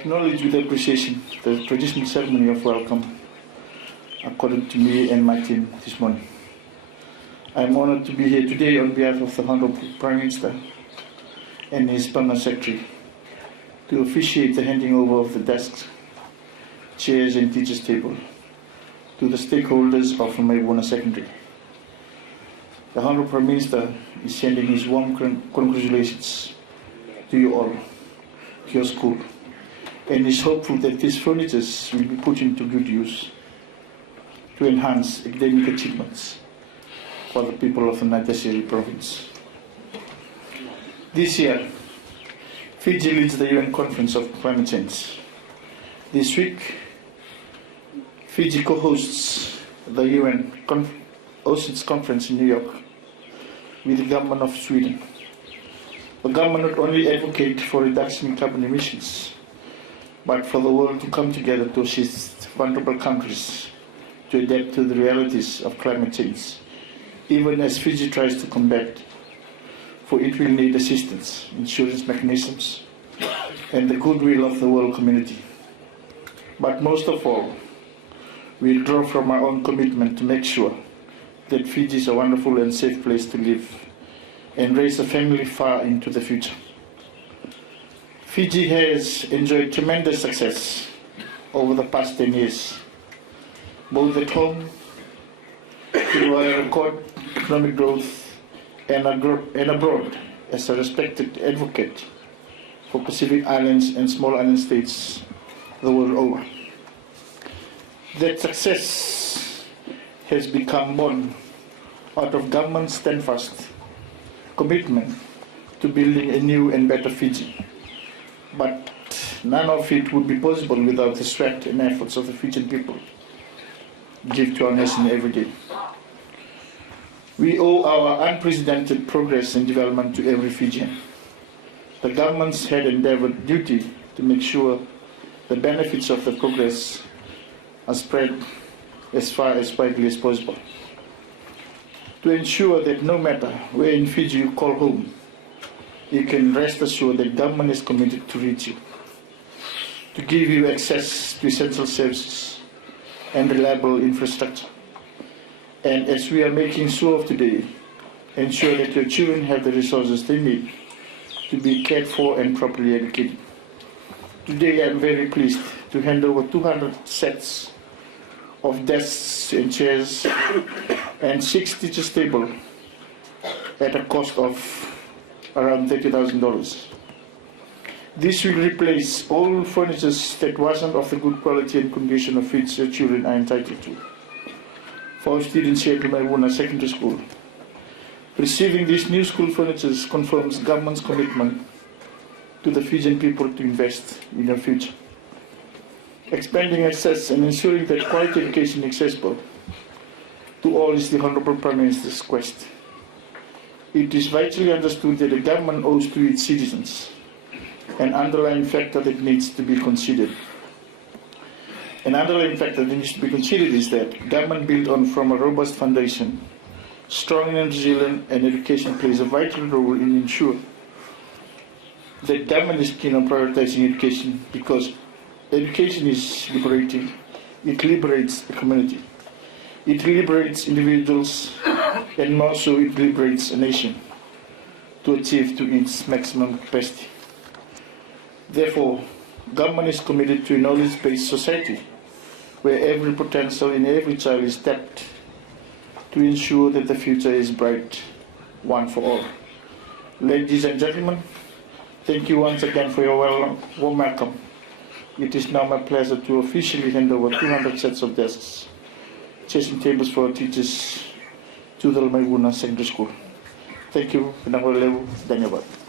Acknowledge with appreciation the traditional ceremony of welcome accorded to me and my team this morning. I am honored to be here today on behalf of the Honorable Prime Minister and his Permanent Secretary to officiate the handing over of the desks, chairs and teachers' table to the stakeholders of Lomaivuna Secondary. The Honorable Prime Minister is sending his warm congratulations to you all, to your school, and is hopeful that these furniture will be put into good use to enhance academic achievements for the people of the Naitasiri province. This year, Fiji leads the UN Conference of Climate Change. This week, Fiji co-hosts the UN Oceans Conference in New York with the government of Sweden. The government not only advocates for reduction in carbon emissions, but for the world to come together to assist vulnerable countries to adapt to the realities of climate change, even as Fiji tries to combat, for it will need assistance, insurance mechanisms, and the goodwill of the world community. But most of all, we draw from our own commitment to make sure that Fiji is a wonderful and safe place to live and raise a family far into the future. Fiji has enjoyed tremendous success over the past 10 years, both at home through a record economic growth and abroad as a respected advocate for Pacific Islands and small island states the world over. That success has become born out of government's steadfast commitment to building a new and better Fiji. But none of it would be possible without the sweat and efforts of the Fijian people give to our nation every day. We owe our unprecedented progress and development to every Fijian. The governments had endeavored duty to make sure the benefits of the progress are spread as far as widely as possible. To ensure that no matter where in Fiji you call home, you can rest assured that government is committed to reach you, to give you access to essential services and reliable infrastructure. And as we are making sure of today, ensure that your children have the resources they need to be cared for and properly educated. Today I am very pleased to hand over 200 sets of desks and chairs and 6 teachers' tables at a cost of around $30,000. This will replace all furniture that wasn't of the good quality and condition of which your children are entitled to. For our students here at Lomaivuna Secondary School, receiving these new school furniture confirms government's commitment to the Fijian people to invest in their future. Expanding access and ensuring that quality education is accessible to all is the Honorable Prime Minister's quest. It is vitally understood that the government owes to its citizens an underlying factor that needs to be considered. An underlying factor that needs to be considered is that government built from a robust foundation, strong and resilient, and education plays a vital role in ensuring that government is keen on prioritizing education, because education is liberating. It liberates the community. It liberates individuals, and more so it liberates a nation to achieve to its maximum capacity. Therefore, government is committed to a knowledge-based society where every potential in every child is tapped to ensure that the future is bright, one for all. Ladies and gentlemen, thank you once again for your warm welcome. It is now my pleasure to officially hand over 200 sets of desks, chairs tables for teachers to the Lomaivuna Secondary School. Thank you. Dhanyawad.